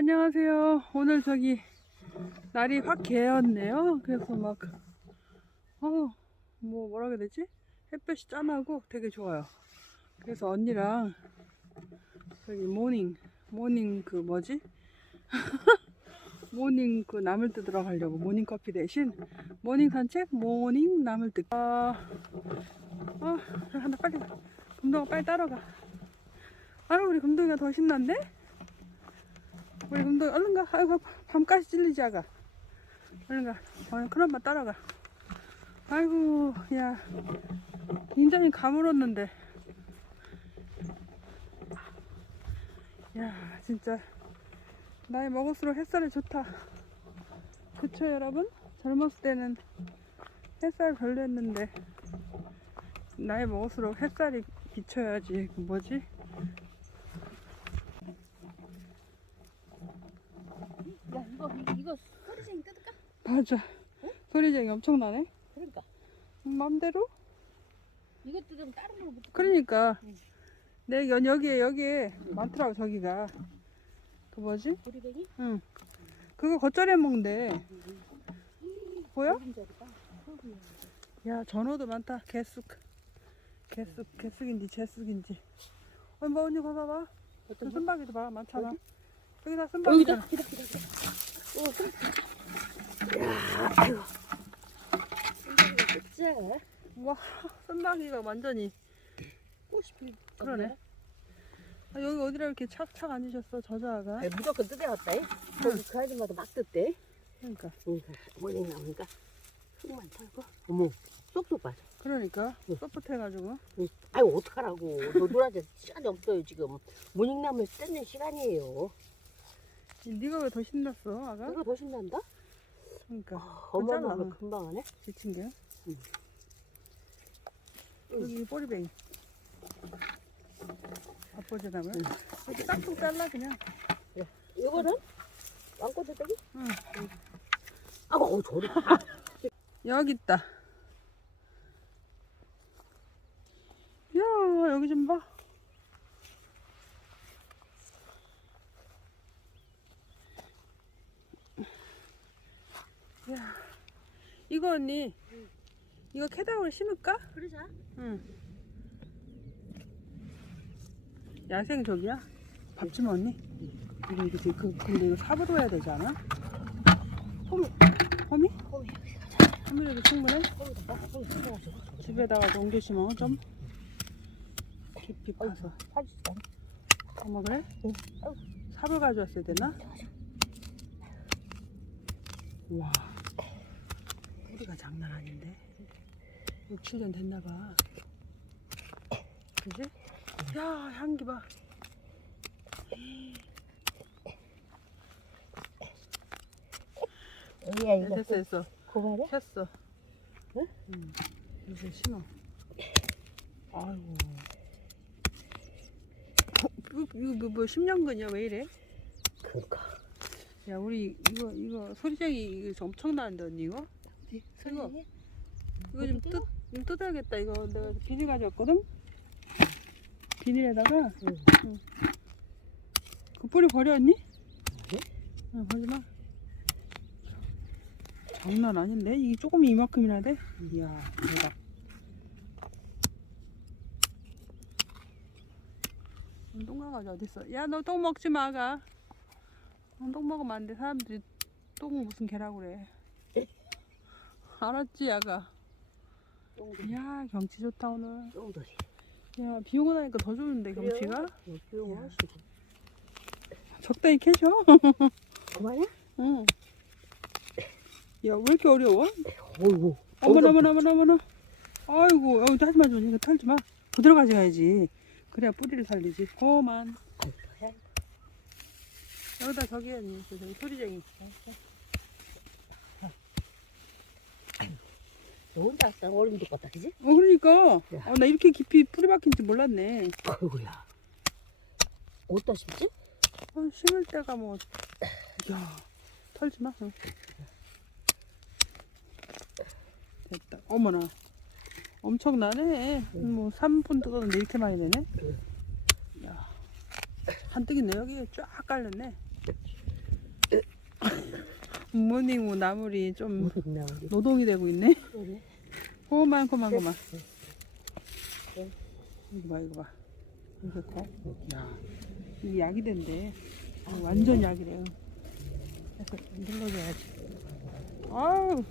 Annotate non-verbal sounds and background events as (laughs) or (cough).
안녕하세요. 오늘 저기 날이 확 개었네요. 그래서 막, 어, 뭐, 뭐라 해야 되지? 햇볕이 짠하고 되게 좋아요. 그래서 언니랑 저기 모닝, 모닝 그 뭐지? (laughs) 모닝 그 나물 뜯으러 가려고 모닝 커피 대신 모닝 산책, 모닝 나물 뜯. 아, 어, 한다 빨리 가. 금동아 빨리 따라가. 아유 우리 금동이가 더 신난데? 우리 금동이 얼른 가. 아이고 밤까지 찔리지 아가. 얼른 가. 어, 그럼 마 따라가. 아이고 야 굉장히 가물었는데. 야 진짜 나이 먹을수록 햇살이 좋다. 그쵸 여러분? 젊었을 때는 햇살 별로였는데 나이 먹을수록 햇살이 비쳐야지 그 뭐지? 야 이거 이거, 이거 소리쟁이 뜯을까? 맞아 소리쟁이 엄청나네 그러니까 맘대로? 이거 뜯으면 다른 걸로 못 뜯어. 그러니까 응. 내 여- 여기에 여기에 많더라고 저기가 그 뭐지? 보리뱅이? 응 그거 겉절이 해 먹는데 보여? 야 전어도 많다 개쑥 개쑥 개쑥인지 제쑥인지 어, 뭐 언니 봐봐봐 저? 쓴바귀도 봐 많잖아? 여기다 어, 쓴바귀 여기다 기다 기다 기다. 어, 손. 아이고. 좁지? 와 쓴바귀가 완전히 꽃이 피. 그러네. 아, 여기 어디라 이렇게 착착 앉으셨어 저자가 아니, 무조건 뜯어왔다. 이. 거기 그 아줌마도 막 뜯대. 그러니까 응, 모닝 나오니까 흙만 털고. 어머, 쏙쏙 빠져. 그러니까 응. 뻣뻣해가지고 응. 아이고 어떡하라고. 너 놀아줄 시간이 없어요 지금. 모닝나물 뜯는 시간이에요. 네가 왜 더 신났어 아가? 이거 더 신난다? 그러니까 어마어마하게 그렇잖아. 금방 하네. 지친 게 응. 여기 꼬리뱅이 아버지나고요 응. 이렇게 싹둑 잘라 그냥 이거는 왕꼬들빼기? 응. 아고 저리. 여기 있다 야 여기 좀봐 야 이거 언니 이거 캐다우를 심을까? 그러자. 응. 야생 저기야? 밥좀 언니? 이거 이거 되게 그 근데 이거 삽으로 해야 되지 않아? 호미. 호미? 호미. 호미로도 충분해? 집에다가 옮겨 심어 좀 깊이 파서. 어머 그래? 응. 삽을 가져왔어야 되나? 와 뿌리가 장난 아닌데 6, 7년 됐나봐 그지? 야 향기 봐 이거. 됐어 됐어 고발해? 폈어 응? 응 이제 심어 아이고 어, 이거, 이거 뭐, 뭐 10년근이야 왜 이래? 그니까. 야 우리 이거 이거 소리쟁이 이거 좀 엄청나는데 언니 이거? 이거 이거 좀 뜯, 좀 뜯어야겠다 이거 내가 비닐 가져왔거든? 비닐에다가 응. 그 뿌리 버려 언니? 아니. 응 버리마 장난 아닌데? 이게 조금 이만큼이나 돼? 이야 대박 똥강아지 어딨어? 야 너 똥 먹지 마가 어, 똥 먹으면 안 돼 사람들이 똥 무슨 개라고 그래 알았지 야가 똥들이. 야 경치 좋다 오늘 똥들이. 야 비 오고 나니까 더 좋은데 경치가 비용 야. 하시고. 적당히 캐셔 (laughs) 그만해? 응. 야 왜 이렇게 어려워? 어이구. 어머나 어머나 어머나 어머나 아이고 여기 하지 마줘 이거 털지 마 그대로 가져가야지 그래야 뿌리를 살리지 고만. 여기다 저기 저기 소리쟁이 혼자 왔다 얼음도 껐다 그지? 어 그러니까 야. 어, 나 이렇게 깊이 뿌리 박힌지 몰랐네 아이고야. 어디다 심지? 어, 심을 때가 뭐 야, 털지 마 응. 됐다 어머나 엄청나네 뭐 3분 뜯었는데 이렇게 많이 되네 야 한뜩이네 여기 쫙 깔렸네 (laughs) 모닝우 나물이 좀 무슨 나물이 노동이 되고 있네. 그러네. 고만 고만 고만. 네. 이거 봐 이거 봐. 이거 다야 이게 약이 된대. 아, 완전 약이래요. 그래서 눌러줘야지. 아우